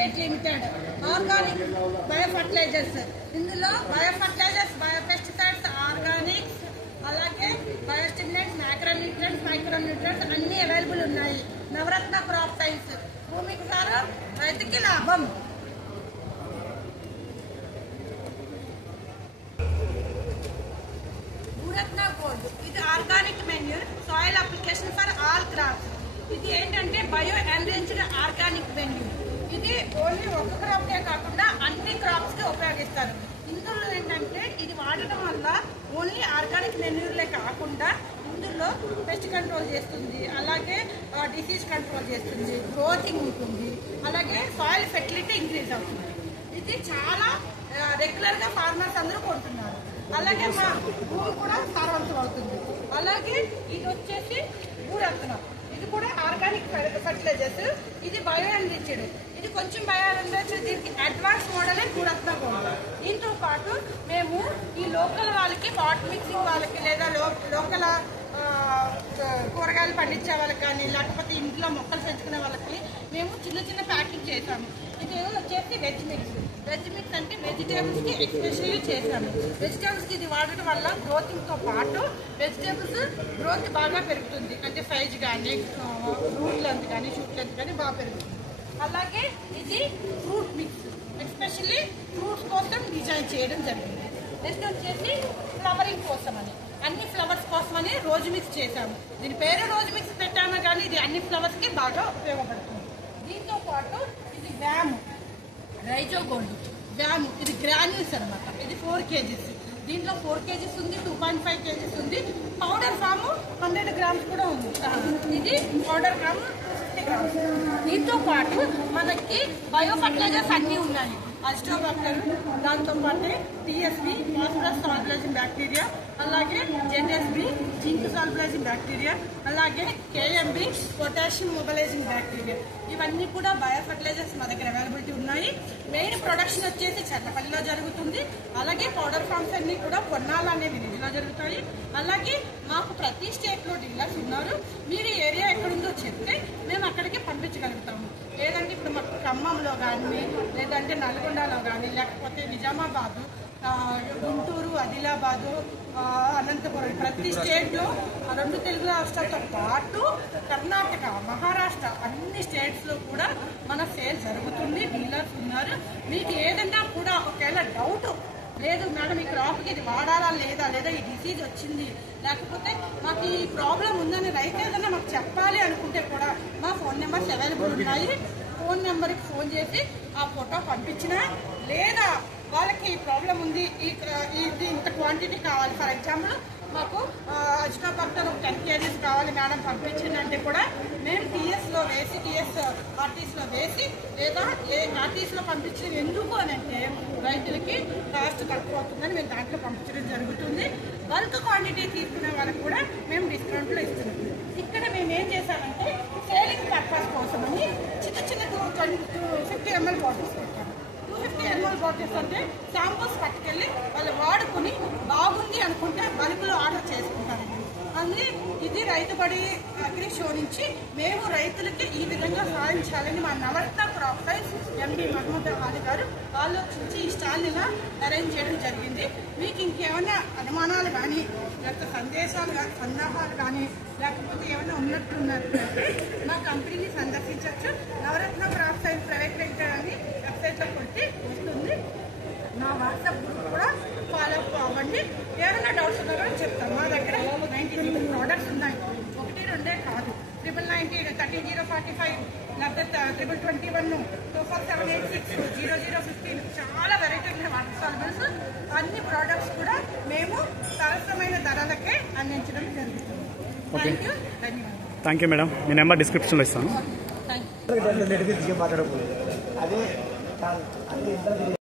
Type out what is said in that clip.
Private limited organic bio fertilisers. ఇందులో bio fertilisers, bio pesticides, organics, అలాగే biostimulants, micronutrients అన్ని available ఉన్నాయి. Navratna crop science, భూమికి సారం, రైతుకి లాభం. భూరత్న గోల్డ్ ఇది organic manure soil application for all crops. ఇది ఏంటంటే బయో ఎన్రిచ్డ్ ఆర్గానిక్ మెన్యూర్. ఇది ఓన్లీ ఒక క్రాప్కే కాకుండా అన్ని క్రాప్స్ కి ఉపయోగిస్తారు. ఇందులో ఏంటంటే ఇది వాడటం వల్ల ఓన్లీ ఆర్గానిక్ మెన్యూర్లే కాకుండా ఇందులో పెస్ట్ కంట్రోల్ చేస్తుంది, అలాగే డిసీజ్ కంట్రోల్ చేస్తుంది, గ్రోతింగ్ ఉంటుంది, అలాగే సాయిల్ ఫెర్టిలిటీ ఇంక్రీజ్ అవుతుంది. ఇది చాలా రెగ్యులర్ గా ఫార్మర్స్ అందరూ కొంటున్నారు. అలాగే మా భూమి కూడా సారవంతం అవుతుంది. అలాగే ఇది వచ్చేసి భూరత్నం, ఇది కూడా ఆర్గానిక్ ఫర్టిలైజర్స్. ఇది బయో ఎన్రిచ్డ్, ఇది కొంచెం బయో ఎన్రిచ్డ్. దీనికి అడ్వాన్స్ మోడలే భూరత్న గోల్డ్. దీంతో పాటు మేము ఈ లోకల్ వాళ్ళకి, పాట్ మిక్సింగ్ వాళ్ళకి, లేదా లోకల్ కూరగాయలు పండించే వాళ్ళకి కానీ, లేకపోతే ఇంట్లో మొక్కలు పెంచుకునే వాళ్ళకి మేము చిన్న చిన్న ప్యాకింగ్ చేసాము. ఇది వచ్చేసి వెజ్ మిక్స్ అంటే వెజిటేబుల్స్ కి ఎస్పెషల్లీ చేశాము. వెజిటేబుల్స్ కి ఇది వాడటం వల్ల గ్రోతింగ్ తో పాటు వెజిటేబుల్స్ గ్రోత్ బాగా పెరుగుతుంది. అంటే సైజ్ కానీ, రూట్ లెంత్ కానీ, షూట్ లెంత్ కానీ బాగా పెరుగుతుంది. అలాగే ఇది ఫ్రూట్ మిక్స్, ఎస్పెషల్లీ ఫ్రూట్స్ కోసం డిజైన్ చేయడం జరిగింది. నెక్స్ట్ వచ్చేసి ఫ్లవరింగ్ కోసం అని, అన్ని ఫ్లవర్స్ కోసమని రోజు మిక్స్ చేశాము. దీని పేరు రోజు మిక్స్ పెట్టాము, కానీ ఇది అన్ని ఫ్లవర్స్ కి బాగా ఉపయోగపడుతుంది. దీంతో పాటు ఇది వ్యామ్ రైజో గోల్డ్ వ్యామ్, ఇది గ్రాన్యూల్స్ అనమాట. ఇది 4 kgs. దీంట్లో 4 kgs ఉంది, 2.5 kgs ఉంది. పౌడర్ ఫామ్ 100 grams కూడా ఉంది. ఇది పౌడర్ గ్రామ్ 50 grams. దీంతో పాటు మనకి బయో ఫర్టిలైజర్స్ అన్ని ఉన్నాయి. అజిటోబాక్టర్, దాంతో పాటే టీఎస్బి ఫాస్ఫరస్ సాల్బులైజింగ్ బ్యాక్టీరియా, అలాగే జెన్ఎస్బి జింక్ సాల్బులైజింగ్ బ్యాక్టీరియా, అలాగే కేఎంబి పొటాషియం మొబిలైజింగ్ బ్యాక్టీరియా. ఇవన్నీ కూడా బయో ఫర్టిలైజర్స్ మా దగ్గర అవైలబిలిటీ ఉన్నాయి. మెయిన్ ప్రొడక్షన్ వచ్చేసి చెర్లపల్లిలో జరుగుతుంది. అలాగే పౌడర్ ఫార్మ్స్ అన్ని కూడా పొన్నాల అనే విలేజ్ లో జరుగుతాయి. అలాగే మాకు ప్రతి స్టేట్ లో డీలర్స్ ఉన్నారు. మీరు ఏరియా ఎక్కడుందో చెప్తే మేము అక్కడికి పంపించగలుగుతాము. లేదంటే ఇప్పుడు మాకు ఖమ్మంలో కానీ, లేదంటే నల్గొండలో కానీ, లేకపోతే నిజామాబాదు, గుంటూరు, ఆదిలాబాదు, అనంతపురం, ప్రతి స్టేట్లో 2 తెలుగు రాష్ట్రాలతో పాటు కర్ణాటక, మహారాష్ట్ర అన్ని స్టేట్స్ లో కూడా మన సేల్ జరుగుతుంది. డీలర్స్ ఉన్నారు. మీకు ఏదన్నా కూడా ఒకవేళ డౌట్ లేదు మేడం ఈ క్రాప్కి ఇది వాడాలా లేదా, లేదా ఈ డిసీజ్ వచ్చింది, లేకపోతే మాకు ఈ ప్రాబ్లం ఉందని రైతు ఏదన్నా మాకు చెప్పాలి అనుకుంటే కూడా మా ఫోన్ నెంబర్స్ అవైలబుల్ ఉన్నాయి. ఫోన్ నెంబర్కి ఫోన్ చేసి ఆ ఫోటో పంపించినా, లేదా వాళ్ళకి ఈ ప్రాబ్లం ఉంది, ఇది ఇంత క్వాంటిటీ కావాలి, ఫర్ ఎగ్జాంపుల్ మాకు అజిటోబాక్టర్ 10 kgs కావాలి మేడం పంపించిందంటే కూడా మేము టీఎస్లో వేసి, ఆర్టీసీలో వేసి, లేదా ఆర్టీసీలో పంపించడం ఎందుకు అని అంటే రైతులకి కాస్ట్ తక్కువ అవుతుందని మేము దాంట్లో పంపించడం జరుగుతుంది. బల్క్ క్వాంటిటీ తీసుకునే వాళ్ళకి కూడా మేము డిస్కౌంట్లో ఇస్తున్నాం. ఇక్కడ మేము ఏం చేశామంటే సేలింగ్ పర్పస్ కోసమని చిన్న 250 ml బాటిల్స్ పెట్టాము. 250 ml బాటిల్స్ అంటే శాంపుల్స్ పట్టుకెళ్ళి వాళ్ళు వాడుకుని బాగుంది అనుకుంటే బల్క్లో ఆర్డర్ చేసుకుంటారండి. అందుకే ఇది రైతుబడి అగ్రి షో నుంచి మేము రైతులకి ఈ విధంగా సహాయం చేయాలని మా Navratna crop science MD Mohammed Ali గారు ఆలోచించి ఈ స్టాల్ ఇలా అరేంజ్ చేయడం జరిగింది. మీకు ఇంకేమైనా అనుమానాలు కానీ, లేకపోతే సందేహాలు కానీ, లేకపోతే ఏమైనా ఉన్నట్లున్నట్లయితే మా కంపెనీని సందర్శించవచ్చు. నవరత్న క్రాప్ సైన్స్ ప్రైవేట్ లిమిటెడ్ అని వెబ్సైట్లో కొట్టి వస్తుంది. నా వాట్సాప్ గ్రూప్ కూడా ఫాలో అప్ అవ్వండి. ఏమైనా డౌట్స్ ఉన్నా కూడా చెప్తాను. మా దగ్గర 96 ప్రోడక్ట్స్ ఉన్నాయి, 1-2 కాదు. 9990 13045, లేకపోతే 2221 24786 0015 చాలా వెరైటీ ఉన్నాయి వాటర్ సాల్బుల్స్. అన్ని ప్రోడక్ట్స్ కూడా మేము సరసమైన ధరలకే అందించడం జరుగుతుంది. థ్యాంక్ యూ, ధన్యవాదాలు. Thank you madam. Me number డిస్క్రిప్షన్లో ఇస్తాను. Thank you.